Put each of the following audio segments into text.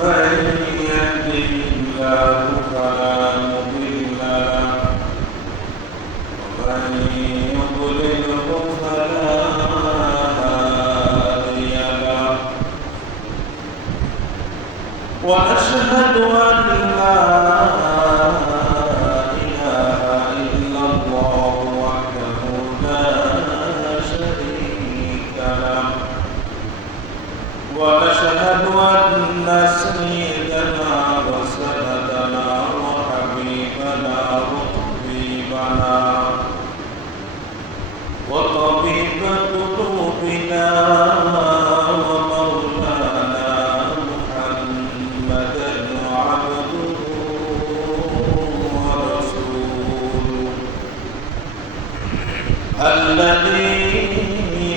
من يهده الله فلا مضل له ومن يضلله فلا هادي له ونشهد أن لا إله إلا الله وحده لا شريك له ونشهد أن سيدنا وسندنا وحبيبنا وطبيبنا وطبيب قلوبنا ومولانا محمدا عبده ورسوله الذي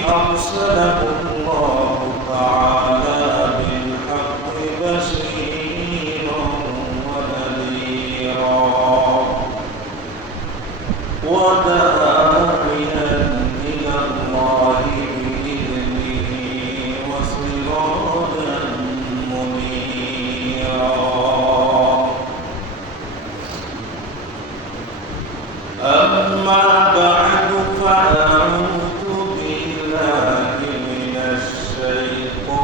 أرسله الله تعالى بالحق بشيرا ونذيرا وداعيا إلى الله بإذنه وسراجا منيرا أما بعد فأعوذ بالله من الشيطان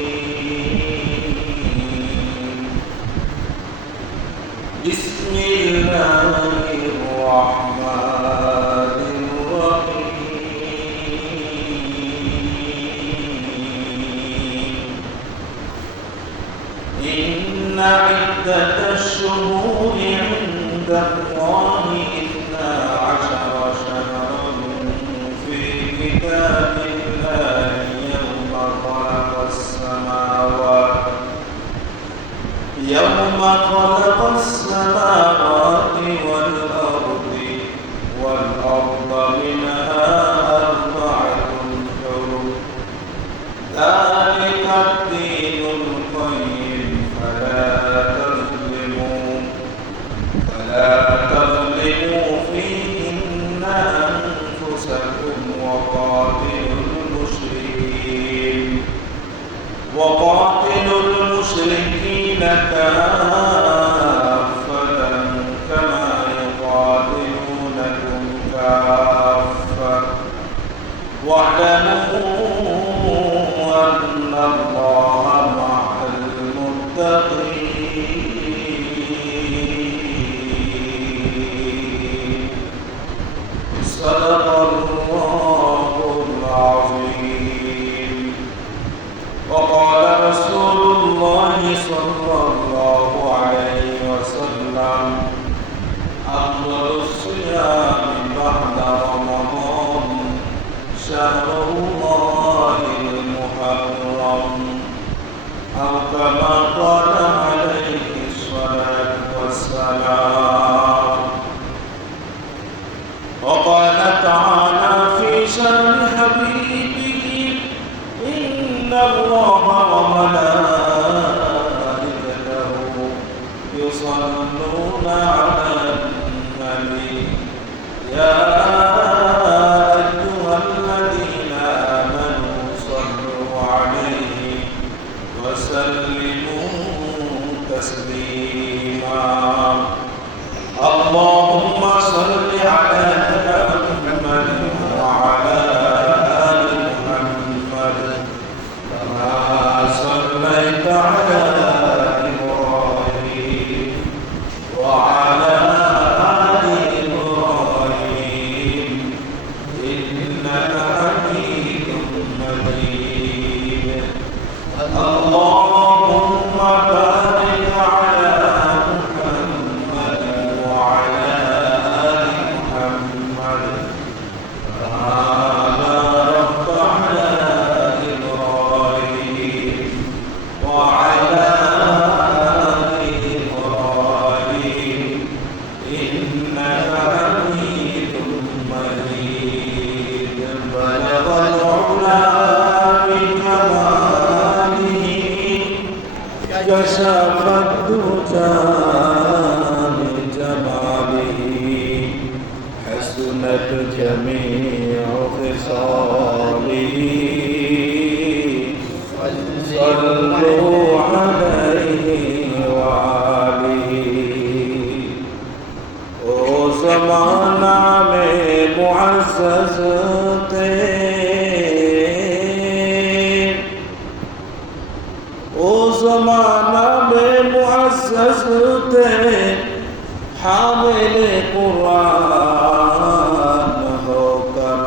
الرجيم بسم الله الرحمن الرحيم إن عدة الشهور عند الله 12 شهرا في كتاب الله يوم خلق السماوات والأرض منها 4 حرم ذلك الدين القيم فلا تظلموا فيهن أنفسكم وقاتلوا المشركين كافة كما يقاتلونكم كافة واعلموا أن الله مع المتقين صدق الله العظيم وقال رسول الله صلى الله عليه وسلم أفضل الصيام بعد رمضان شهر الله المحرم أو كما قال عليه الصلاة والسلام وقال تعالى في شأن حبيبه إن الله وملائكته يصلون على النبي يا أيها الذين آمنوا صلوا عليه وسلموا تسليما اللهم صل على محمد وعلى آل محمد كما صليت على إبراهيم وعلى آل إبراهيم إنك حميد مجيد اللهم بارك على محمد وعلى آل محمد كما باركت على إبراهيم وعلى آل إبراهيم إنك حميد مجيد بلغ العلا بكماله كشف الدجى بجماله حسنت جميع خصاله صلوا عليه وآله او زمانہ میں معزز تھے او زمانہ میں معزز تھے حامل قرآن ہو کر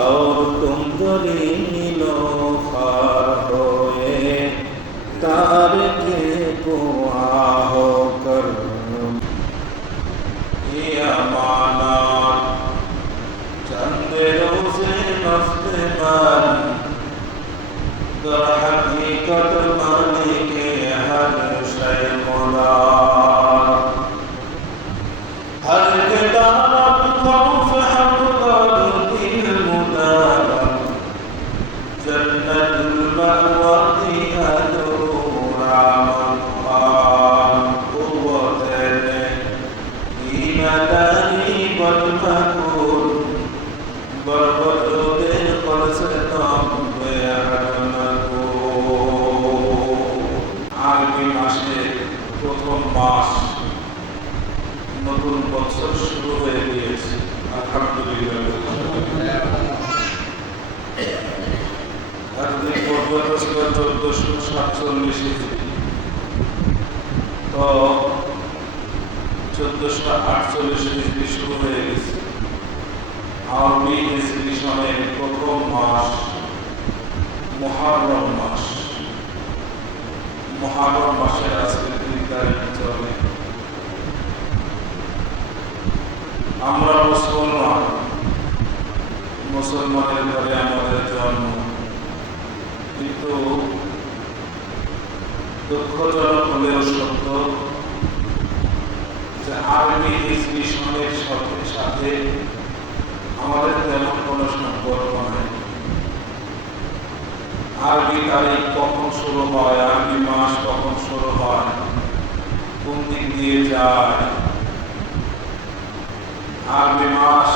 اور تم دلیل و خار ہوئے تارک قرآن ہو کر یہ امانات چند روزے مفتمان در حقیقت مانی کے ہر شے مدار ہر کتاب خوف حقدار دل مدار جنت المأوی ادور عمقان قوت ایمدانی بالمکور بربرد قرصتم আরবি মাসে প্রথম মাস নতুন বছর শুরু হয়ে গিয়েছে আলহামদুলিল্লাহ আরবি পর্বত ছিল 1447 তো 1448 শুরু হয়ে গেছে আরবি হিজরি সনের প্রথম মাস মুহররম মাস মুহররম মাসের আজকে 3 তারিখ চলে আমরা মুসলমানের ঘরে আমাদের জন্ম কিন্তু দুঃখজনক হলেও সত্য যে আরবি হিজরি সনের সাথে আমাদের তেমন কোনো সম্পর্ক নাই আরবি তারিখ কখন শুরু হয় আরবি মাস কখন শুরু হয় কোন দিক দিয়ে যায় আরবি মাস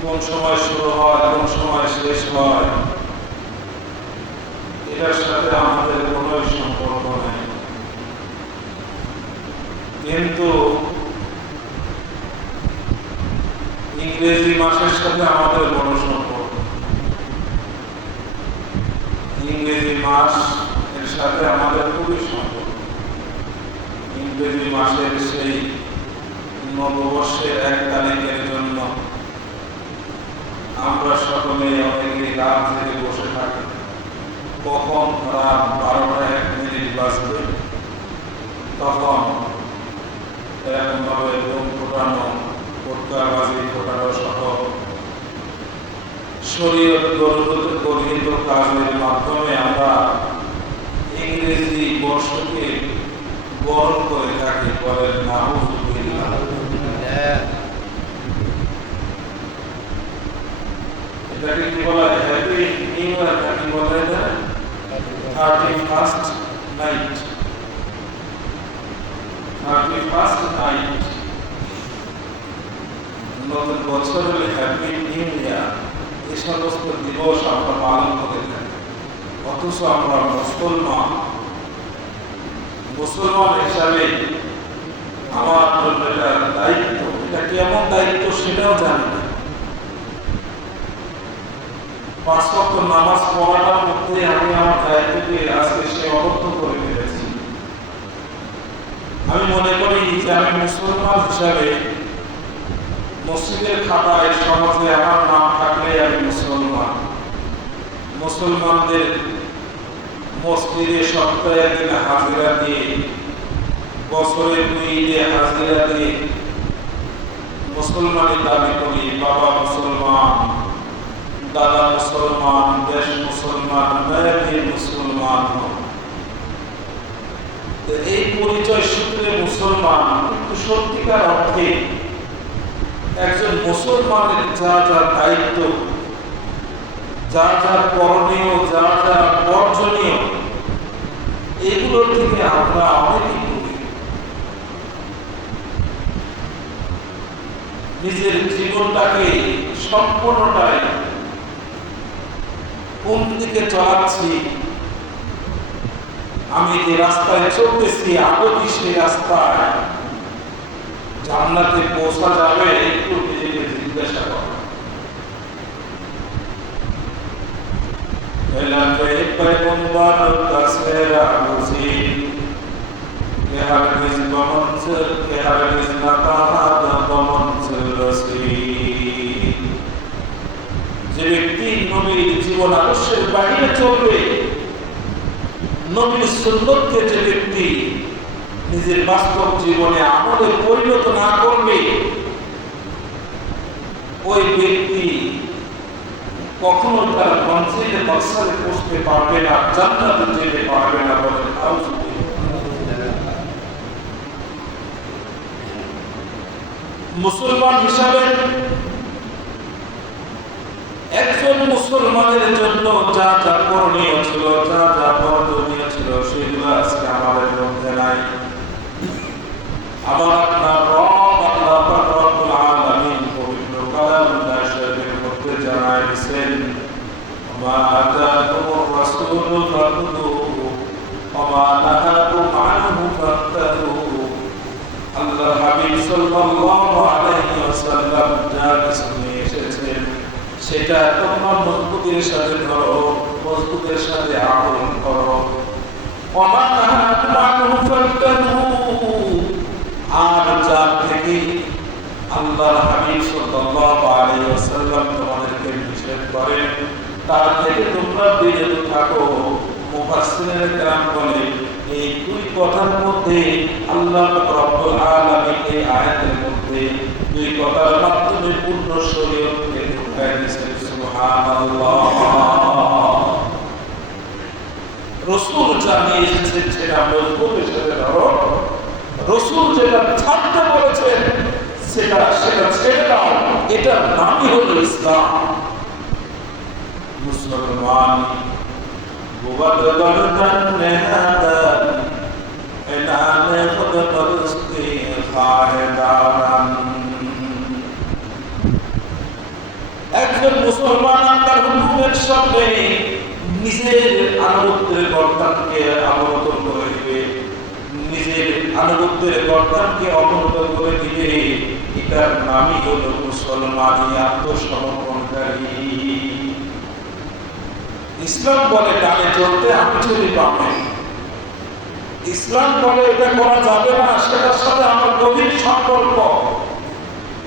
কোন সময় শুরু হয় কোন সময় শেষ হয় এটার সাথে আমাদের কোনো সম্পর্ক নেই কিন্তু ইংরেজি মাসের সাথে আমাদের বড় সম্পর্ক ইংরেজি মাস এর সাথে আমাদের খুবই সম্পর্ক ইংরেজি মাসের সেই নববর্ষের 1 তারিখের জন্য আমরা সকলে অনেকে রাত জেগে বসে থাকি কখন রাত 12:01 বাজবে তখন এরকমভাবে ঘুম ফোটানো পটকাবাজি ফোটানো সহ শরীয়ত গর্হিত কাজের মাধ্যমে আমরা ইংরেজি বর্ষকে বরণ করে থাকি বলেন নাউযুবিল্লাহ এটাকে কি বলা হয় হ্যাপি নিউ ইয়ার কি বলা হয় 31st নাইট 31st নাইট নতুন বছর হলে হ্যাপি নিউ ইয়ার এই সমস্ত দিবস আমরা পালন করে থাকি অথচ আমরা মুসলমান হিসাবে আমার জন্য এটা দায়িত্ব এটা কেমন দায়িত্ব সেটাও জানি না 5 ওয়াক্ত নামাজ পড়াটার মধ্যে আমি আমার দায়িত্বকে আজকে সে অবদ্ধ করে ফেলেছি আমি মনে করি যে আমি মুসলমান হিসাবে মসজিদের খাতায় সমাজে আমার নাম থাকলে আমি মুসলমানদের মসজিদে সপ্তাহে একদিন হাজিরা দিয়ে বছরে 2 ঈদে হাজিরা দিয়ে মুসলমানের দাবি করি বাবা মুসলমান দাদা মুসলমান দেশ মুসলমান মেয়ে মুসলমান এই পরিচয় সূত্রে মুসলমান কিন্তু সত্যিকার অর্থে একজন মুসলমানের যা যা দায়িত্ব যা যা করণীয় যা যা বর্জনীয় এগুলোর থেকে আমরা অনেক নিজের জীবনটাকে সম্পূর্ণটাই কোন দিকে চলাচ্ছি, আমি যে রাস্তায় চলতেছি আদৌ কি সেই রাস্তায় জান্নাতে পৌঁছা যাবে? একটু নিজেকে জিজ্ঞাসা করো। पैगंबर तस्मेरा मुसीब के हरगिज़ बमंज़िल के हरगिज़ नकाद बमंज़िल रसीद। যে ব্যক্তি নবীর জীবন আদর্শের বাইরে চলবে, নবীর সুন্নতকে যে ব্যক্তি নিজের বাস্তব জীবনে আমলে পরিণত না করবে, ওই ব্যক্তি কখনো তার মঞ্জিলে মকসদে পৌঁছতে পারবে না, জান্নাতে যেতে পারবে না। বলেন মুসলমান হিসাবে একজন মুসলমানের জন্য যা যা করণীয় ছিল, যা যা বর্জনীয় ছিল, সেগুলো আজকে আমাদের মধ্যে নাই। আমার আপনার রব আল্লাহ পাক রব্বুল আলামিন পবিত্র কালামুল্লাহ শরীফের মধ্যে জানায় দিয়েছেন, মা আতাকুমুর রাসূলু ফাখুযুহু ওয়া মা নাহাকুম আনহু ফান্তাহু। আল্লাহ হাবিব সাল্লাল্লাহু আলাইহি ওয়াসাল্লাম যা কিছু নিয়ে এসেছেন সেটা তোমরা মজবুতের সাথে ধরো, মজবুতের সাথে আমল করো। ওয়া মা নাহাকুম আনহু ফান্তাহু। আর যার থেকে আল্লাহর হাবিব সাল্লাল্লাহু আলাইহি ওয়াসাল্লাম তোমাদেরকে নিষেধ করেন, তার থেকে তোমরা বিরত থাকো। মুফাসসিরিনে কেরাম বলে এই দুই কথার মধ্যে আল্লাহ রাব্বুল আলামিন এই আয়াতের মধ্যে দুই কথার মাধ্যমে পূর্ণ শরীয়তকে ঢুকায় দিয়েছেন। সুবহানাল্লাহ। রাসূল যা নিয়ে এসেছেন সেটা মজবুতের সাথে ধরো, রাসূল যেটা ছাড়তে বলেছেন সেটা ছেড়ে দাও। এটার নামই হলো ইসলাম। মুসলমান একজন মুসলমান তার হুকুমের সামনে নিজের আনুগত্যের কর্তাকে অবনত করে দিবে, নিজের আনুগত্যের কর্তাকে অবনত করে দিবে। এটার নামই হলো মুসলমানি, আত্মসমর্পণকারী। ইসলাম বলে ডানে চলতে আমি চলি বামে। ইসলাম বলে এটা করা যাবে না, সেটার সাথে আমার গভীর সম্পর্ক।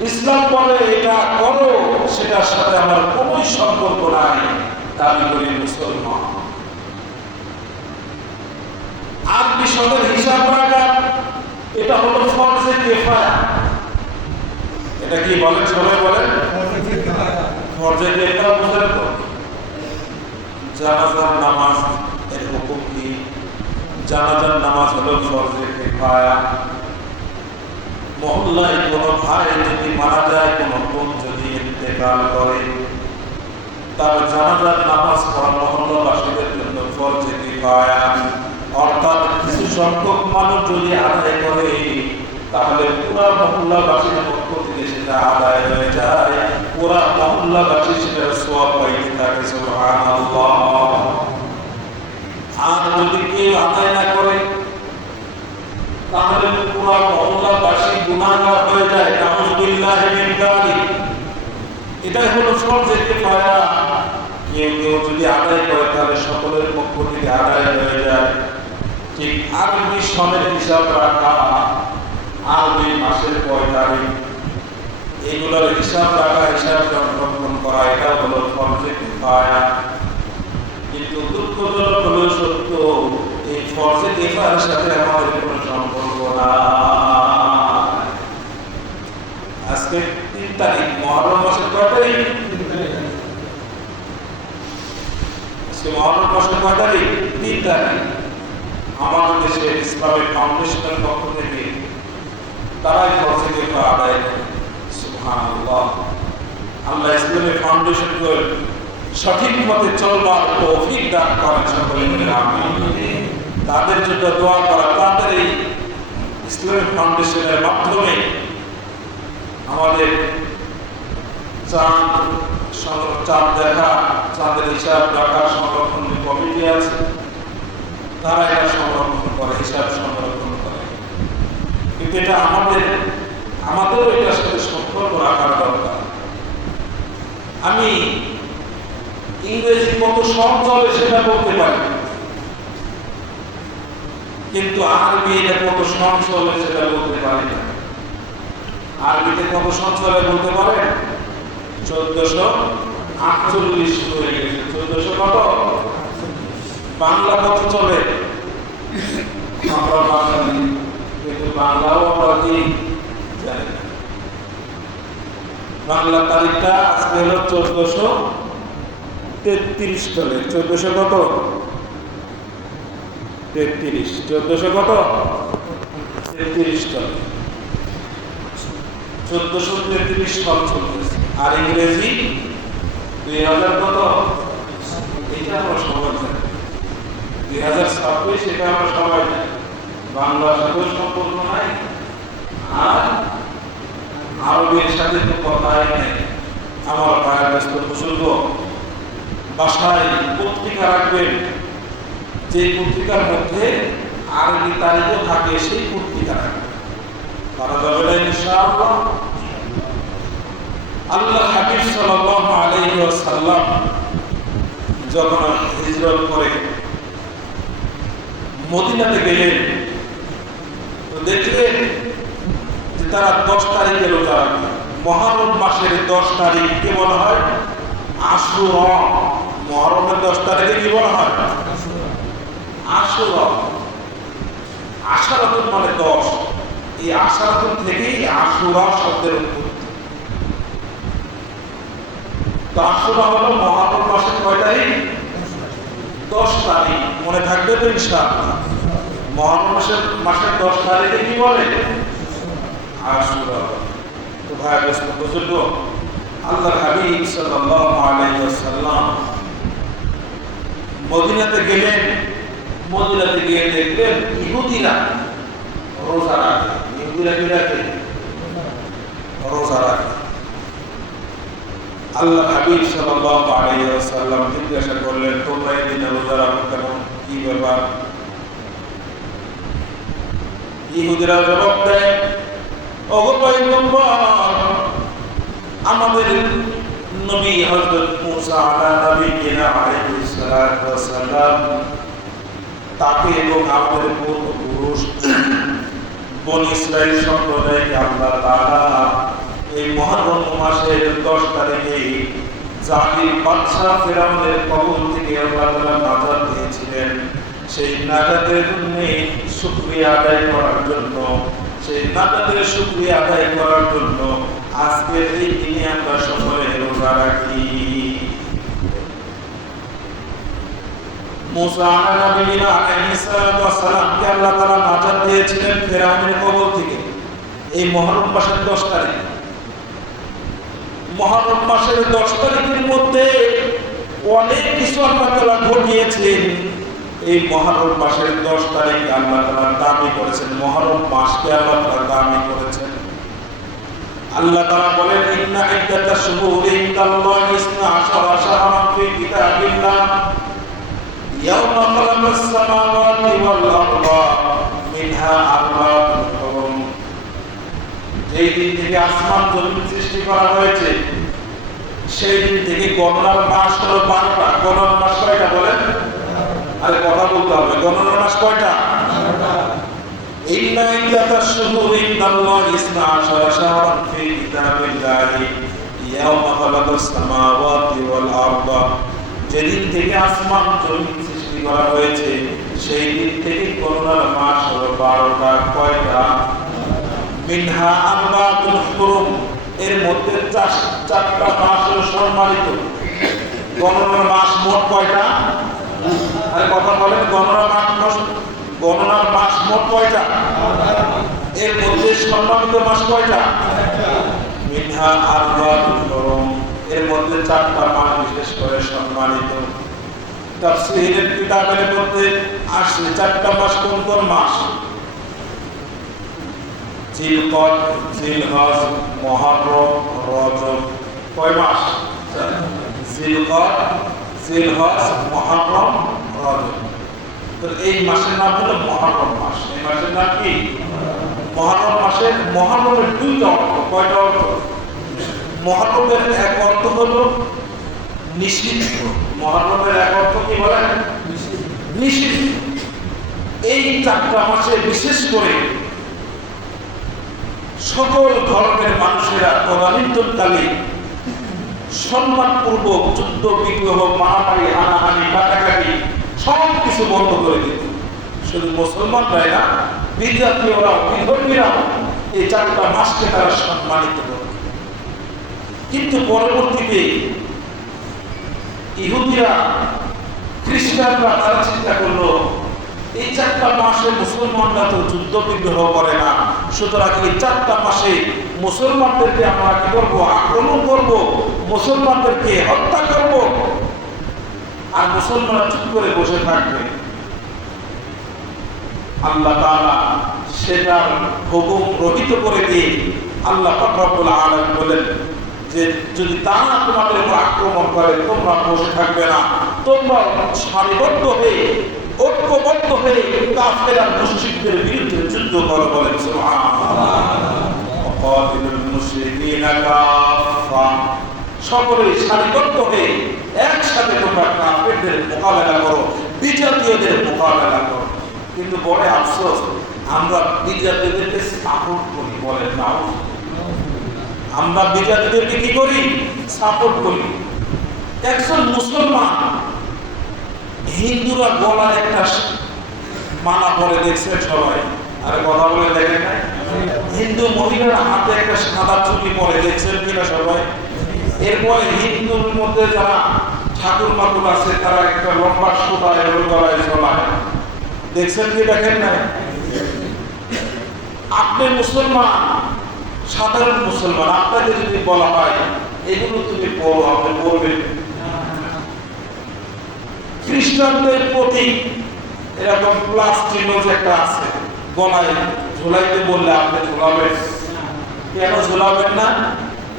ইসলাম বলে এটা করো, সেটার সাথে আমার কোনো সম্পর্ক নাই। দাবি করি মুসলমান। আরবি শব্দের হিসাব রাখা এটা হলো ফরজে কিফায়া। এটা কি বলেন সবাই বলেন? ফরজে কিফায়া বুঝলেন তো? জানাজার নামাজ এর হুকুম কি? জানাজার নামাজ হলো ফরজে কিফায়া। মহল্লায় কোনো ভাই যদি মারা যায়, কোনো বোন যদি ইন্তেকাল করে, তার জানাজার নামাজ পড়া মহল্লাবাসীদের জন্য ফরজে কিফায়া। অর্থাৎ কিছু সংখ্যক মানুষ যদি আদায় করে, তাহলে পুরা মহল্লাবাসীর পক্ষ থেকে সেটা আদায় হয়ে যায়, পুরা মহল্লাবাসী সেটার সওয়াব পাইতে থাকে। সুবহানাল্লাহ। আর যদি কেউ আদায় না করে, তাহলে পুরা মহল্লাবাসী গুনাহগার হয়ে যায়। নাউযুবিল্লাহি মিন যালিক। এটাই হলো ফরজে কিফায়া। কেউ কেউ যদি আদায় করে, তাহলে সকলের পক্ষ থেকে আদায় হয়ে যায়। ঠিক আরবি সনের হিসাব রাখা, আরবি মাসের কয় তারিখ, এগুলোর হিসাব রাখা, হিসাব সংরক্ষণ করা, এটা হলো ফরজে কিফায়া। কিন্তু দুঃখজনক হলো সত্য, এই ফরজে কিফায়ার সাথে আমাদের কোনো সম্পর্ক নাই। আজকে 3 তারিখ, মুহররম মাসের কয় তারিখ? আজকে মুহররম মাসের কয় তারিখ? 3 তারিখ। আমাদের দেশে ইসলামিক ফাউন্ডেশনের পক্ষ থেকে তারাই ফরজে কিফায়া আদায় করে। সুবহানাল্লাহ। আল্লাহ ইসলামিক ফাউন্ডেশনকে সঠিক পথে চলবার তৌফিক দান করেন সকলে মিলে আমিন। তাদের জন্য দোয়া করা, তাদের এই ইসলামিক ফাউন্ডেশনের মাধ্যমে আমাদের চাঁদ চাঁদ দেখা, চাঁদের হিসাব রাখা সংরক্ষণ কমিটি আছে, তারা এটা সংরক্ষণ করে, হিসাব সংরক্ষণ করে। কিন্তু এটা আমাদেরও এটার সাথে সম্পর্ক রাখার দরকার। আমি ইংরেজি কত সহজ হবে সেটা বলতে পারি, কিন্তু আরবি এটা কত সহজ হবে সেটা বলতে পারি না। আরবিতে কত সহজ হবে বলতে পারেন? 1448 হয়ে গেছে। 1400 কত? বাংলা কত চলে? আমরা বাঙালি, কিন্তু বাংলাও আমরা কি জানি না। বাংলা তারিখটা আজকে হলো 1433 চলে। 1400 কত? 33। 1400 কত? 33 চলে। 1433 সাল চলতেছে। আর ইংরেজি 2000 কত? এটা আমরা সবাই জানি। 2026 এটা আমরা সবাই জানি। বাংলার সাথেও সম্পর্ক নাই, আর আরবের সাথে তো কথাই নেই। আমার ভাইয়ের ব্যস্ত বুজুর্গ বাসায় পত্রিকা রাখবেন, যে পত্রিকার মধ্যে আরবি তারিখও থাকে সেই পত্রিকা রাখবেন। তারা যাবে না ইনশাআল্লাহ। আল্লাহ হাবিব সাল্লাল্লাহু আলাইহি ওয়াসাল্লাম যখন হিজরত করে মদিনাতে গেলেন, তো দেখলেন যে তারা 10 তারিখে রোজা রাখে। মুহররম মাসের 10 তারিখকে বলা হয় আশুরা। মুহররমের 10 তারিখে কি বলা হয়? আশুরা। আশারাতুন মানে 10। এই আশারাতুন থেকেই আশুরা শব্দের উৎপত্তি। তো আশুরা হলো মুহররম মাসের কয় তারিখ? 10 তারিখ। মনে থাকবে তো ইনশাআল্লাহ। মুহররম মাসের 10 তারিখে কি বলে? আশুরা। তো ভাই বুজুর্গ, আল্লাহর হাবিব সাল্লাল্লাহু আলাইহি ওয়াসাল্লাম মদিনাতে গেলেন। মদিনাতে গিয়ে দেখলেন ইহুদিরা রোজা রাখে। ইহুদিরা কি রাখে? রোজা রাখে। আল্লাহ হাবিব সাল্লাল্লাহু আলাইহি ওয়াসাল্লাম জিজ্ঞাসা করলেন, তোমরা এই দিনে রোজা রাখো কেন? কি ব্যাপার? ইহুদিরা জবাব দেয়, ওগো পয়গম্বর, আমাদের নবী হযরত মুসা নবীনা আলাইহিস সালাতু ওয়াস সালাম তাকে এবং আমাদের পূর্বপুরুষ বনী ইসরাইল সম্প্রদায়কে আল্লাহ তাআলা এই মুহররম মাসের 10 তারিখে জালিম বাদশা ফিরআউনের কবল থেকে আল্লাহ তাআলা নাজাত দিয়েছিলেন। সেই নাজাতের জন্য শুকরিয়া আদায় করার জন্য, সেই নাজাতের শুকরিয়া আদায় করার জন্য আজকে এই দিনে আমরা সকলে রোজা রাখি। মুসা নবীনা আলাইহিস সালামকে আল্লাহ তাআলা নাজাত দিয়েছিলেন ফিরআউনের কবল থেকে এই মুহররম মাসের 10 তারিখ। মুহররম মাসের 10 তারিখের মধ্যে অনেক কিছু আল্লাহ তাআলা ঘটিয়েছেন। এই মুহররম মাসের 10 তারিখ আল্লাহ তাআলা দাবি করেছেন, মুহররম মাসকে আল্লাহ তাআলা দাবি করেছেন। আল্লাহ তাআলা বলেন, ইন্না ইদ্দাতাশ শুহুরি ইনদাল্লাহি 12 শাহরান ফি কিতাবিল্লাহ ইয়াওমা খালাকাস সামাওয়াতি ওয়াল আরদা মিনহা আরবা'তুন হুরুম। যেই দিন থেকে আসমান জমিন সৃষ্টি করা হয়েছে সেই দিন থেকে গণনার মাস হলো 12টা। গণনার মাস কয়টা বলেন? আরে কথা বলতে হবে। গণনার মাস কয়টা? ইন্না ইদ্দাতাশ শুহুরি ইনদাল্লাহি 12 শাহরান ফি কিতাবিল্লাহি ইয়াওমা খালাকাস সামাওয়াতি ওয়াল আরদা। যেদিন থেকে আসমান জমিন সৃষ্টি করা হয়েছে সেই দিন থেকে গণনার মাস হলো 12টা। কয়টা? মিনহা আরবা'তুন হুরুম। এর মধ্যে 4টা মাস হলো সম্মানিত। গণনার মাস মোট কয়টা? আরে কথা বলেন, গণনার মাস মোট কয়টা? এর মধ্যে সম্মানিত মাস কয়টা? মিনহা আরবা'তুন হুরুম। এর মধ্যে 4টা মাস বিশেষ করে সম্মানিত। তাফসীরের কিতাবের মধ্যে আসছে 4টা মাস কোন কোন মাস? জিলকদ, জিলহজ, মুহররম, রজব। কয় মাস? জিলকদ, জিলহজ, মুহররম, রজব। তো এই মাসের নাম হলো মুহররম মাস। এই মাসের নাম কি? মুহররম মাসের মুহররমের দুইটা অর্থ। কয়টা অর্থ? মুহররমের এক অর্থ হলো নিষিদ্ধ। মুহররমের এক অর্থ কি বলেন? নিষিদ্ধ। এই চারটা মাসে বিশেষ করে সকল ধর্মের মানুষেরা তদানীন্তনকালে সম্মানপূর্বক যুদ্ধ বিগ্রহ, মারামারি, হানাহানি, কাটাকাটি সব কিছু বন্ধ করে দিত। শুধু মুসলমানরাই না, বিজাতীয়রা, বিধর্মীরা এই চারটা মাসকে তারা সম্মানিত করত। কিন্তু পরবর্তীতে ইহুদিরা, খ্রিস্টানরা তারা চিন্তা করলো এই চারটা মাসে মুসলমানরা তো যুদ্ধ বিগ্রহ করে না, সুতরাং এই চারটা মাসে মুসলমানদেরকে আমরা কি করবো? আক্রমণ করব, মুসলমানদেরকে হত্যা করব, আর মুসলমানরা চুপ করে বসে থাকবে। আল্লাহ তাআলা সেটার হুকুম রহিত করে দিয়ে আল্লাহ পাক রব্বুল আলামিন বলেন যে যদি তারা তোমাদের উপর আক্রমণ করে তোমরা বসে থাকবে না, তোমরা সারিবদ্ধ হয়ে, ঐক্যবদ্ধ হয়ে কাফের আর মুশরিকদের বিরুদ্ধে যুদ্ধ করো। বলেন সুবহানাল্লাহ। ওয়াকাতিলুল মুশরিকিনা কাফা, সকলে সারিবদ্ধ হয়ে একসাথে তোমরা কাফেরদের মোকাবেলা করো, বিজাতীয়দের মোকাবেলা করো। কিন্তু বড় আফসোস, আমরা বিজাতীয়দেরকে সাপোর্ট করি। বলেন না, আমরা বিজাতীয়দেরকে কি করি? সাপোর্ট করি। একজন মুসলমান, হিন্দুরা গলায় একটা মালা পরে দেখছেন সবাই, আরে কথা বলে দেখেন না? হিন্দু মহিলার হাতে একটা সাদা চুড়ি পরে দেখছেন কিনা সবাই? এরপরে হিন্দুর মধ্যে যারা ঠাকুর মাকুর আছে তারা একটা লম্বা সুতা এর গলায় ঝোলায়, দেখছেন কি দেখেন না? আপনি মুসলমান, সাধারণ মুসলমান, আপনাকে যদি বলা হয় এগুলো তুমি পড়ো, আপনি পড়বেন? খ্রিস্টানদের প্রতি এরকম প্লাস্টিক একটা আছে, গলায় ঝোলাইতে বললে আপনি ঝোলাবেন? কেন ঝোলাবেন না?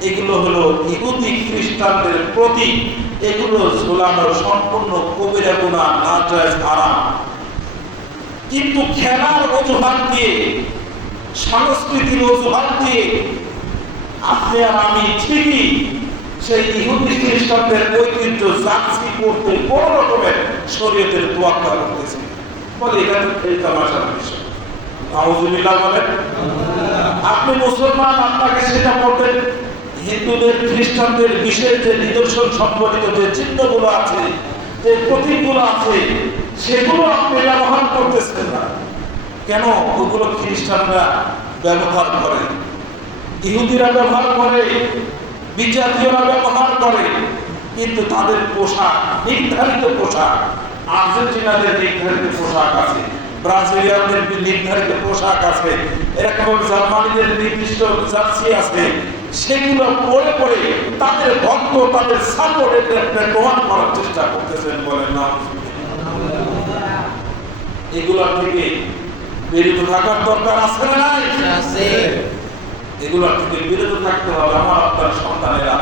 এগুলো হলো ইহুদি খ্রিস্টানদের প্রতি, এগুলো ঝোলানোর সম্পূর্ণ কবিরা গুনাহ, নাজায়েজ, হারাম। কিন্তু খেলার অজুহাত দিয়ে, সংস্কৃতির অজুহাত দিয়ে আপনি আর আমি ঠিকই সেই ইহুদি খ্রিস্টানদের ঐতিহ্য জার্সি করতে বড় রকমের শরীয়তের তোয়াক্কা করতেছে। বলে এটা তো এই তামাশার বিষয়। নাউজুবিল্লাহ বলেন। আপনি মুসলমান, আপনাকে সেটা করবেন। হিন্দুদের, খ্রিস্টানদের বিশেষ যে নিদর্শন সম্বলিত যে চিহ্নগুলো আছে, যে প্রতীকগুলো আছে, সেগুলো আপনি ব্যবহার করতেছেন না কেন? ওগুলো খ্রিস্টানরা ব্যবহার করে, ইহুদিরা ব্যবহার করে, বিজাতীয়রা ব্যবহার করে। কিন্তু তাদের পোশাক, নির্ধারিত পোশাক, আর্জেন্টিনাদের নির্ধারিত পোশাক আছে, ব্রাজিলিয়ানদের নির্ধারিত পোশাক আছে, এরকম জার্মানিদের নির্দিষ্ট জার্সি আছে। সেগুলো পরে পরে তাদের ভক্ত, তাদের সাপোর্ট প্রমাণ করার চেষ্টা করতেছেন। বলেন না, এগুলোর থেকে বিরত থাকার দরকার আছে না নাই? এগুলোর থেকে বিরত থাকতে হবে। আমার আপনার সন্তানেরা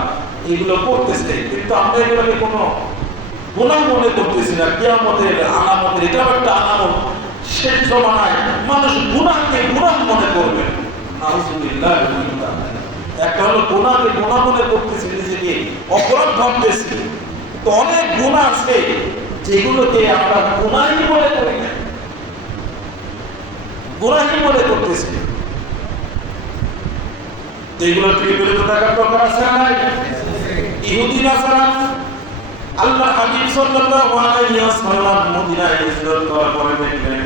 এগুলো করতেছে, কিন্তু আমরা এগুলোকে কোনো গুনাহ মনে করতেছি না। কিয়ামতের আলামতের এটাও একটা আলামত। শেষ জমানায় মানুষ গুনাহকে গুনাহ মনে করবে। নাউজুবিল্লাহ। একটা হলো গুনাহকে গুনাহ মনে করতেছি, নিজেকে অপরাধ ভাবতেছি। তো অনেক গুনাহ আছে যেগুলোকে আমরা গুনাহই মনে করি না, গুনাহই মনে করতেছি। যেগুলো থেকে বিরত থাকার দরকার আছে না নাই? ইহুদি নাসারা আল্লাহ হাবিব সাল্লাল্লাহু আলাইহি ওয়াসাল্লাম মদিনায় হিজরত করার পরে দেখলেন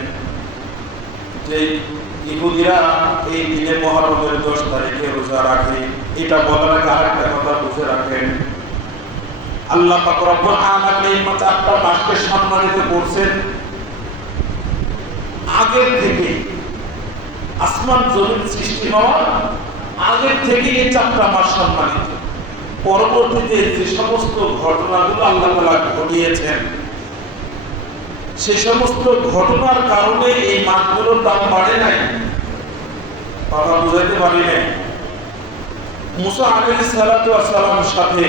যে ইহুদিরা এই দিনে মুহররমের 10 তারিখে রোজা রাখে। এটা বলার আগে আরেকটা কথা বুঝে রাখেন, আল্লাহ পাক রব্বুল আলামিন চারটা মাসকে সম্মানিত করছেন। আগের থেকে আসমান জমিন সৃষ্টি হওয়ার আগের থেকে এই চারটা মাস সম্মানিত। পরবর্তীতে যে সমস্ত ঘটনাগুলো আল্লাহ তাআলা ঘটিয়েছেন, সেই সমস্ত ঘটনার কারণে এই মাসগুলোর দাম বাড়ে নাই। কথা বুঝাইতে পারি নাই। মুসা আলাইহিস সালাতু ওয়াস সালামের সাথে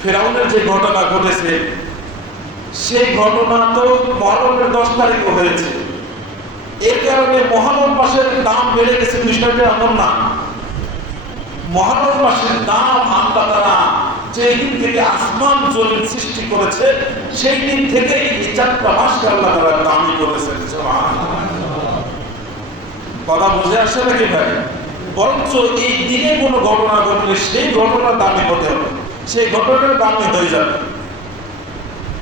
ফেরাউনের যে ঘটনা ঘটেছে সেই ঘটনা তো মহরমের 10 তারিখে হয়েছে। এর কারণে মহরম মাসের দাম বেড়ে গেছে, বিষয়টা এমন না। মহরম মাসের দাম আল্লাহ তাআলা যেই দিন থেকে আসমান জমিন সৃষ্টি করেছে সেই দিন থেকে এই 4টা মাসকে আল্লাহ তাআলা দামি করেছেন। সুবহানাল্লাহ। কথা বুঝে আসছে নাকি ভাই? বরঞ্চ এই দিনে কোনো ঘটনা ঘটলে সেই ঘটনা দামি হতে হবে, সেই ঘটনার দামি হয়ে যাবে।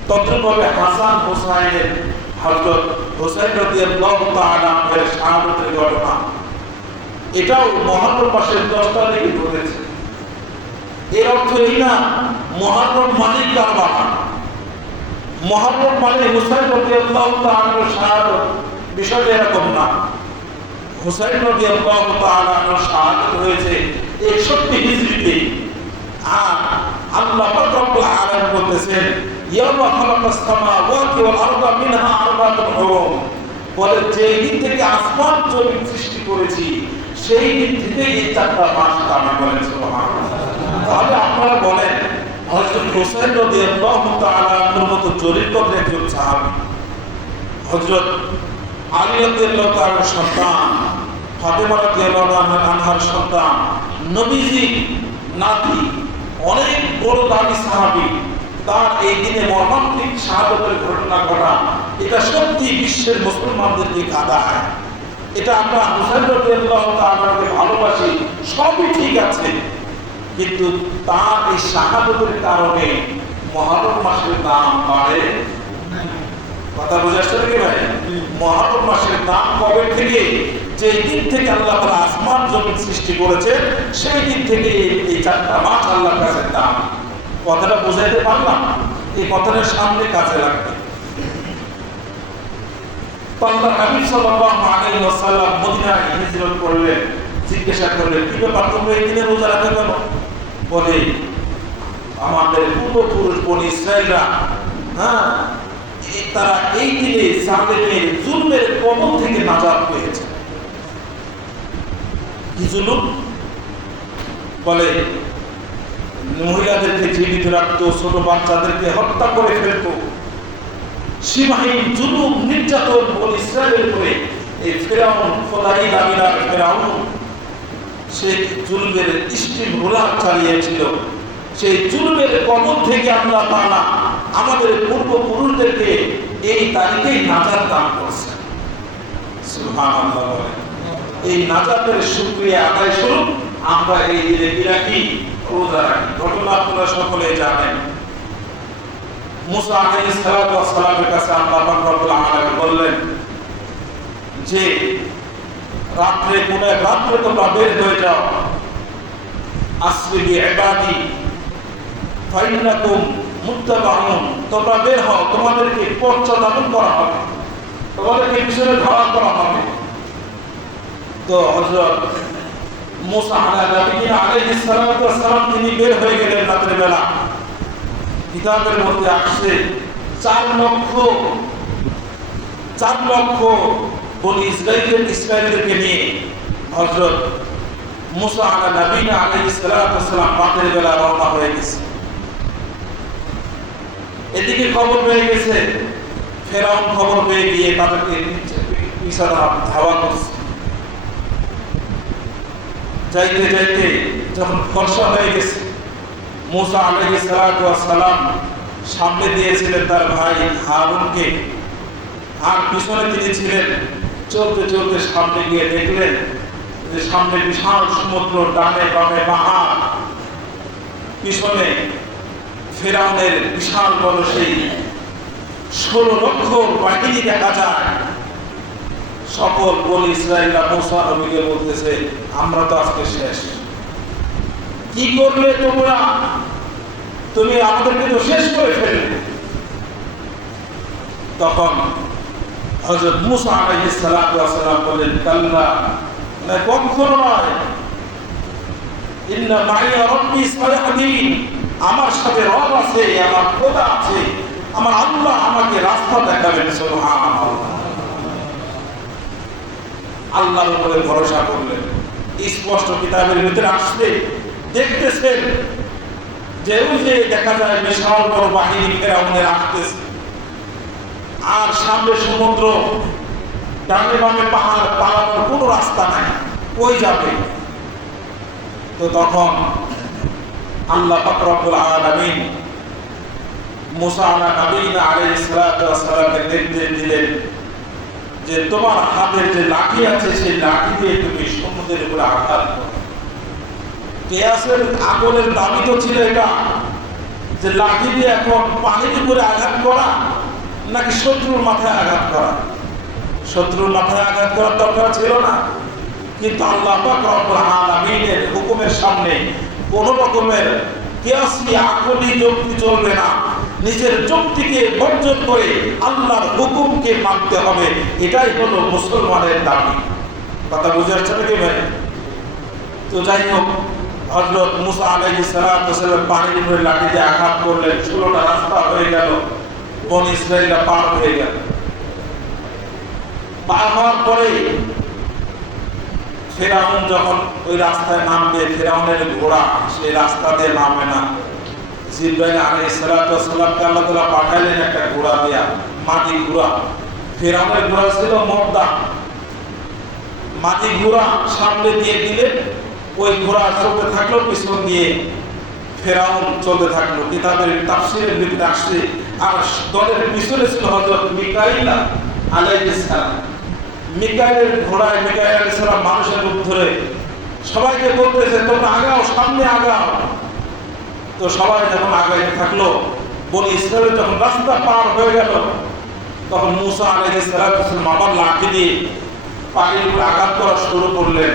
তদ্রুপভাবে হাসান হোসাইনের, হযরত হোসাইন রাদিয়াল্লাহু তাআলা এর শাহাদাতের ঘটনা, এটাও মুহররম মাসের 10 তারিখে ঘটেছে। এর অর্থ এই না মুহররম মানে কারবালা, মুহররম মানে হোসাইন রাদিয়াল্লাহু তাআলার শাহাদাত, বিষয়টা এরকম না। হোসাইন রাদিয়াল্লাহু তাআলার শাহাদাত হয়েছে 61 হিজরিতে। আর আল্লাহ পাক রব্বুল আলামিন বলতেছেন ইয়াওমা খালাকাস সামাওয়াতি ওয়াল আরদা মিনহা আরবাতুন হুরুম, বলে যেই দিন থেকে আসমান জমিন সৃষ্টি করেছি সেই দিন থেকে এই 4টা মাস দামি বলেন। সুবহানাল্লাহ। তাহলে আপনারা বলেন হযরত হোসেন রাদিয়াল্লাহু তাআলা এর মতো চরিত্রের একজন সাহাবী, হযরত আলী রাদিয়াল্লাহু তাআলার সন্তান, ফাতেমা রাদিয়াল্লাহু আনহার সন্তান, নবীজি নাতি, অনেক বড় দামি সাহাবী, তার এই দিনে মর্মান্তিক শাহাদাতের ঘটনা ঘটা, এটা সত্যি বিশ্বের মুসলমানদেরকে কাঁদায়। এটা আমরা হোসেন রাদিয়াল্লাহু তাআলাকে ভালোবাসি, সবই ঠিক আছে, কিন্তু তার এই শাহাদাতের কারণে মুহররম মাসের দাম বাড়ে। কথা বুঝাচ্ছে নাকি ভাই? মুহররম মাসের দাম কবে থেকে? যে দিন থেকে আল্লাহ তাআলা আসমান জমিন সৃষ্টি করেছে সেই দিন থেকে এই 4টা মাস আল্লাহর কাছে দাম। কথাটা বুঝাইতে পারলাম? এই কথাটা সামনে কাজে লাগবে। আল্লাহর হাবিব সাল্লাল্লাহু আলাইহি ওয়াসাল্লাম মদিনায় হিজরত করলেন। জিজ্ঞাসা করলেন কি ব্যাপার, তোমরা এই দিনে রোজা রাখো কেন? বলে আমাদের পূর্বপুরুষ বনি ইসরায়েলরা, তারা এই দিনে জালেমের জুলমের কবল থেকে নাজাত পেয়েছে। কি জুলুম? বলে মহিলাদেরকে জীবিত রাখতো, ছোট বাচ্চাদেরকে হত্যা করে ফেলতো, সীমাহীন জুলুম নির্যাতন বনি ইসরায়েলের উপরে এই ফেরাউন, খোদাই দাবিদার ফেরাউন, সেই জুলমের স্টিম রোলার চালিয়েছিল। সেই জুলমের কবল থেকে আল্লাহ তাআলা আমাদের পূর্বপুরুষদেরকে এই তারিখেই নাজাত দান করেছেন। সুবহানাল্লাহ। এই নাজাতের শুকরিয়া আদায় স্বরূপ আমরা এই দিনে কি রাখি? রোজা রাখি। ঘটনা আপনারা সকলে জানেন। মুসা আলাইহিস সালাতু ওয়াস সালামের কাছে আল্লাহ পাক রব্বুল আলামিন বললেন যে রাত্রে কোন এক রাত্রে তোমরা বের হয়ে যাও, আসরি বিইবাদি ফাইন্নাকুম মুত্তাবাউন, তোমরা বের হও, তোমাদেরকে পশ্চাৎধাবন করা হবে, তোমাদেরকে পিছনে ধাওয়া করা হবে। তো হযরত মুসা আলাইহিস সালাতু ওয়াস সালাম তিনি বের হয়ে গেলেন রাতের বেলা। কিতাবের মধ্যে আসছে 4 লক্ষ বনি ইসরায়েলদেরকে নিয়ে হযরত মুসা আলাইহিস সালাতু ওয়াস সালাম রাতের বেলা রওনা হয়ে গেছে। এদিকে খবর পেয়ে গেছে, ফেরাউন খবর পেয়ে গিয়ে তাদেরকে পিছনে ধাওয়া করছে। যাইতে যাইতে যখন ফর্সা হয়ে গেছে, মুসা আলাইহিস সালাতু ওয়াস সালাম সামনে দিয়েছিলেন তার ভাই হারুনকে, আর পিছনে তিনি ছিলেন। চলতে চলতে সামনে গিয়ে দেখলেন যে সামনে বিশাল সমুদ্র, ডানে বামে পাহাড়, পিছনে ফেরাউনের বিশাল বড় সেই 16 লক্ষ বাহিনী দেখা যায়। সকল বনি ইসরায়েলরা মুসা নবীকে বলতেছে আমরা তো আজকে শেষ, কি করলে তোমরা? তুমি আমাদেরকে তো শেষ করে ফেললে। তখন হযরত মুসা আলাইহিস সালাতু ওয়াস সালাম বললেন কাল্লা, না কখনো নয়, ইন্না মাইয়া রাব্বি সায়াহদিন, আমার সাথে রব আছে, আমার খোদা আছে, আমার আল্লাহ আমাকে রাস্তা দেখাবেন। সুবহানাল্লাহ। আল্লাহর উপরে ভরসা করলেন। স্পষ্ট কিতাবের ভিতরে আসলে দেখতেছেন যে ওই যে দেখা যায় বিশাল বড় বাহিনী ফেরাউনের আসতেছে, আর সামনে সমুদ্র, ডানে বামে পাহাড়, পালানোর কোনো রাস্তা নাই, কই যাবে? তো তখন আল্লাহ পাক রব্বুল আলামিন মুসা নবীনা আলাইহিস সালাতু ওয়াস সালামকে নির্দেশ দিলেন যে তোমার হাতের যে লাঠি আছে সেই লাঠি দিয়ে তুমি সমুদ্রের উপরে আঘাত করো। কিয়াসের আগুনের দাবি তো ছিল এটা যে লাঠি দিয়ে এখন পানির উপরে আঘাত করা নাকি শত্রুর মাথায় আঘাত করা। শত্রুর মাথায় আঘাত করার দরকার ছিল না, কিন্তু আল্লাহ পাক রব্বুল আলামিনের হুকুমের সামনে কোনো রকমের কিয়াসি আকলি যুক্তি চলবে না। নিজের যুক্তিকে বর্জন করে আল্লাহর হুকুমকে মানতে হবে, এটাই হলো মুসলমানের দাবি। কথা বুঝে আসছে নাকি ভাই? তো যাই হোক, হযরত মুসা আলাইহিস সালাতু ওয়াস সালাম পানির উপরে লাঠি দিয়ে আঘাত করলেন, 16টা রাস্তা হয়ে গেল, বনী ইসরাঈলরা পার হয়ে গেল। পার হওয়ার পরে ফেরাউন যখন ওই রাস্তায় নামবে, ফেরাউনের ঘোড়া সেই রাস্তা দিয়ে নামে না। জিবরাইল আলাইহিস সালাতু ওয়াস সালামকে আল্লাহ তাআলা পাঠালেন একটা ঘোড়া দিয়া, মাটি ঘোড়া। ফেরাউনের ঘোড়া ছিল মর্দা, মাটি ঘোড়া সামনে দিয়ে দিলেন, ওই ঘোড়া চলতে থাকলো, পিছন দিয়ে ফেরাউন চলতে থাকলো। কিতাবের তাফসীরের ভিতরে আসছে আর দলের পিছনে ছিল হযরত মিকাইল আলাইহিস সালাম। মিকাইলের ঘোড়ায় মিকাইল আলাইহিস সালাম মানুষের রূপ ধরে সবাইকে বলতেছে তোমরা আগাও, সামনে আগাও। তো সবাই যখন আগাইতে থাকলো, বনী ইসরাঈল যখন রাস্তা পার হয়ে গেল, তখন মুসা আলাইহিস সালাম আবার লাঠি দিয়ে পানির উপরে আঘাত করা শুরু করলেন,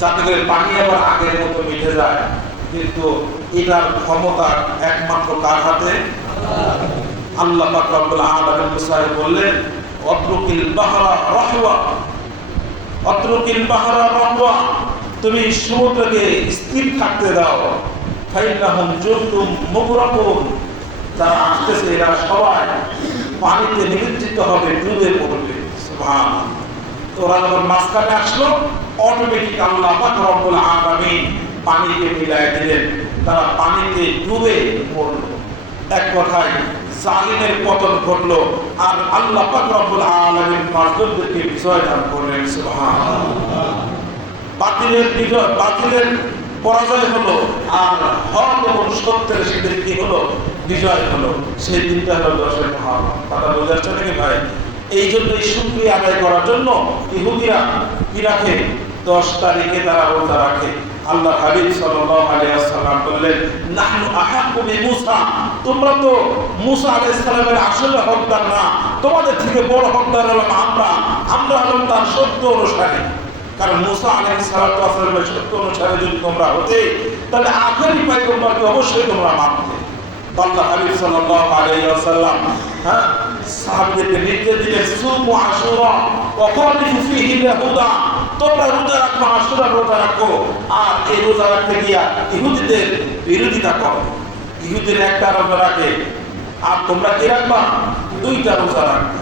যাতে করে পানি আবার আগের মতো মিটে যায়। কিন্তু এটার ক্ষমতা একমাত্র কার হাতে? আল্লাহ পাক রব্বুল আলামিন মুসাকে বললেন অত্রুকিল বাহরা রাহওয়া, অত্রুকিল বাহরা রাহওয়া, তুমি সমুদ্রকে স্থির থাকতে দাও। ফাইন্নাহুম জুরতুম মুগরাকুন, যারা আসতেছে এরা সবাই পানিতে নিমজ্জিত হবে, ডুবে পড়বে। সুবহানাল্লাহ। তো ওরা যখন মাঝখানে আসলো, অটোমেটিক আল্লাহ পাক রব্বুল আলামিন পানিকে মিলাই দিলেন, তারা পানিতে ডুবে পড়ল। এক কথায় জালিমের পতন ঘটলো, আর আল্লাহ পাক রব্বুল আলামিন মাজলুমদেরকে বিজয় দান করলেন। সুবহানাল্লাহ। বাতিলের বিজয়, বাতিলের পরাজয় হলো, আর হক এবং সত্যের সেদিন কি হলো? বিজয় হলো। সেই দিনটা হলো 10 মুহররম। কথা বোঝা যাচ্ছে নাকি ভাই? এই জন্যই শুকরিয়া আদায় করার জন্য ইহুদিরা কি রাখে? 10 তারিখে তারা রোজা রাখে। আল্লাহ হাবিব সাল্লাল্লাহু আলাইহি ওয়াসাল্লাম বললেন নাহনু আহাক্কু বিমূসা, তোমরা তো মুসা আলাইহিস সালামের আসলে হকদার না, তোমাদের থেকে বড় হকদার হলাম আমরা হলাম তার সত্য অনুসারী। কারণ মুসা আলাইহিস সালামের সত্য অনুসারী যদি তোমরা হতে, তাহলে আখেরি পয়গম্বরকে অবশ্যই তোমরা মানতে। আল্লাহ হাবিব সাল্লাল্লাহু আলাইহি ওয়াসাল্লাম সাহাবীদেরকে নির্দেশ দিলেন সুমু আশুরা ওয়া কালিফু ফীহি ইয়াহুদা, তোমরা রোজা রাখো, আশুরা রোজা রাখো, আর এই রোজা রাখতে গিয়া ইহুদিদের বিরোধিতা করো। ইহুদিরা একটা রোজা রাখে, আর তোমরা কি রাখবা? 2টা রোজা রাখবে।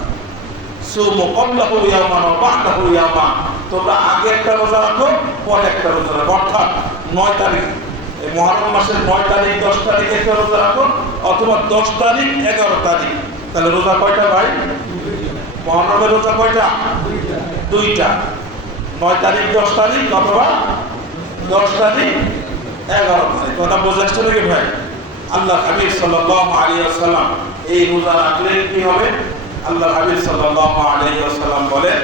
সুমু ক্বাবলাহু ইয়াওমান ওয়া বা'দাহু ইয়াওমান, তোমরা আগে একটা রোজা রাখো, পরে একটা রোজা রাখো। অর্থাৎ 9 তারিখ, এই মুহররম মাসের 9 তারিখ 10 তারিখ একটা রোজা রাখো, অথবা 10 তারিখ 11 তারিখ। তাহলে রোজা কয়টা ভাই? মুহররমের রোজা কয়টা? 2টা। 9 তারিখ 10 তারিখ, অথবা 10 তারিখ 11 তারিখ। কথা বোঝা যাচ্ছে নাকি ভাই? আল্লাহ হাবিব সাল্লাল্লাহু আলাইহি ওয়াসাল্লাম এই রোজা রাখলে কি হবে? আল্লাহ হাবিব সাল্লাল্লাহু আলাইহি ওয়াসাল্লাম বলেন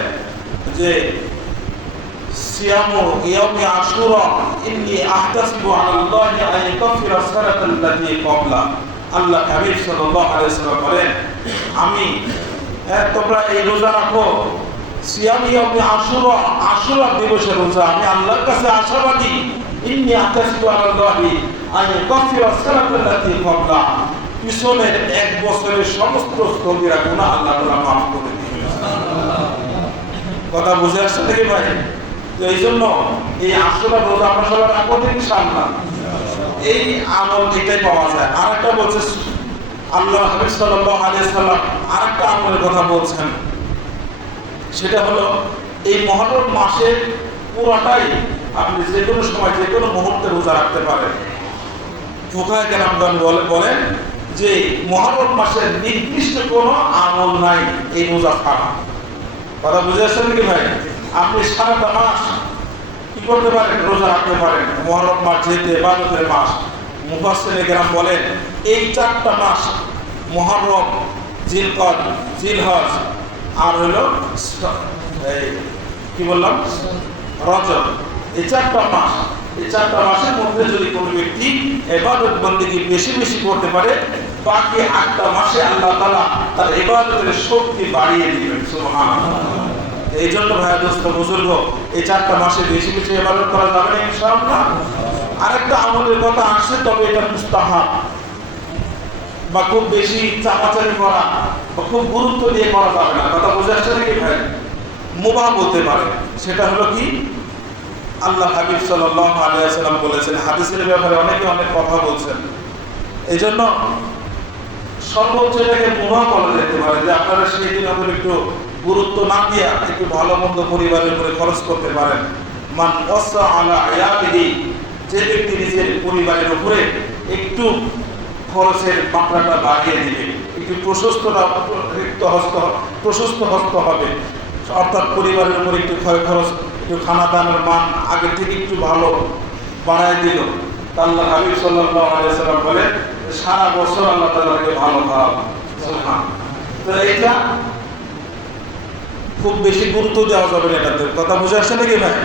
যে সিয়ামু ইয়াউমি আশুরা ইন্নী আহতাসিবু আলাল্লাহি আন ইউকাফিরা সানাতাল্লাতী ক্বাবলা। আল্লাহ হাবিব সাল্লাল্লাহু আলাইহি ওয়াসাল্লাম বলেন আমি তোমরা এই রোজা রাখো, সিয়াম ইয়াউমি আশুরা, আশুরা দিবসের রোজা, আমি আল্লাহর কাছে আশাবাদী, ইন্নী আহতাসিবু আলাল্লাহি আন ইউকাফিরা সানাতাল্লাতী ক্বাবলা, পিছনের 1 বছরের সমস্ত সগীরা গুনাহ আল্লাহ তাআলা মাফ করে দিবেন। কথা বুঝে আসছে নাকি ভাই? তো এই জন্য এই আশুরা রোজা আমরা সবাই রাখবো ইনশাআল্লাহ। এই আমল এটাই পাওয়া যায়। আরেকটা বলছে আল্লাহ হাবিব সাল্লাল্লাহু আলাইহি ওয়াসাল্লাম, আরেকটা আমলের কথা বলছেন, সেটা হলো এই মুহররম মাসের পুরোটাই আপনি যে কোনো সময় যে কোনো মুহূর্তে রোজা রাখতে পারেন। ফুকাহায়ে কেরামগণ বলেন যে মুহররম মাসের নির্দিষ্ট কোনো আমল নাই এই রোজা ছাড়া। কথা বুঝে আসছেন নাকি ভাই? আপনি সারাটা মাস কি করতে পারেন? রোজা রাখতে পারেন। মুহররম মাস যেহেতু ইবাদতের মাস, মুফাসসিরিনে কেরাম বলেন এই 4টা মাস মুহররম, জিলকদ, জিলহজ আর হলো এই কি বললাম রজব, এই 4টা মাস, এই 4টা মাসের মধ্যে যদি কোনো ব্যক্তি ইবাদত বন্দেগী বেশি বেশি করতে পারে, বাকি 8টা মাসে আল্লাহ তাআলা তার ইবাদতের শক্তি বাড়িয়ে দিবেন। সুবহানাল্লাহ। এই জন্য ভাই দোস্ত বুজুর্গ, এই 4টা মাসে বেশি বেশি ইবাদত করা যাবে না ইনশাআল্লাহ। আরেকটা আমলের কথা আসছে, তবে এটা মুস্তাহাব বা খুব বেশি চাপাচাপি করা বা খুব গুরুত্ব দিয়ে করা যাবে না। কথা বুঝে আসছে নাকি ভাই? মুবাহ বলতে পারে। সেটা হলো কি, আল্লাহ হাবিব সাল্লাল্লাহু আলাইহি ওয়াসাল্লাম বলেছেন, হাদিসের ব্যাপারে অনেকে অনেক কথা বলছেন, এই জন্য সর্বোচ্চ এটাকে মুবাহ বলা যেতে পারে যে আপনারা সেই দিন ওদের একটু গুরুত্ব না দিয়ে একটু ভালো মন্দ পরিবারের উপরে খরচ করতে পারেন। মান ওয়াসা আলা আয়াদিহি, যে ব্যক্তি নিজের পরিবারের উপরে একটু খরচের মাত্রাটা বাড়িয়ে দিবে, একটু প্রশস্ত হস্ত হবে, অর্থাৎ পরিবারের উপর একটু খরচ, একটু খানা দানের মান আগে থেকে একটু ভালো বাড়ায় দিল, আল্লাহ হাবিব সাল্লাল্লাহু আলাইহি ওয়াসাল্লাম বলেন সারা বছর আল্লাহ তাআলাকে ভালো খাওয়াবে। তো এটা খুব বেশি গুরুত্ব দেওয়া যাবে না এটাতে। কথা বুঝে আসছে নাকি ভাই?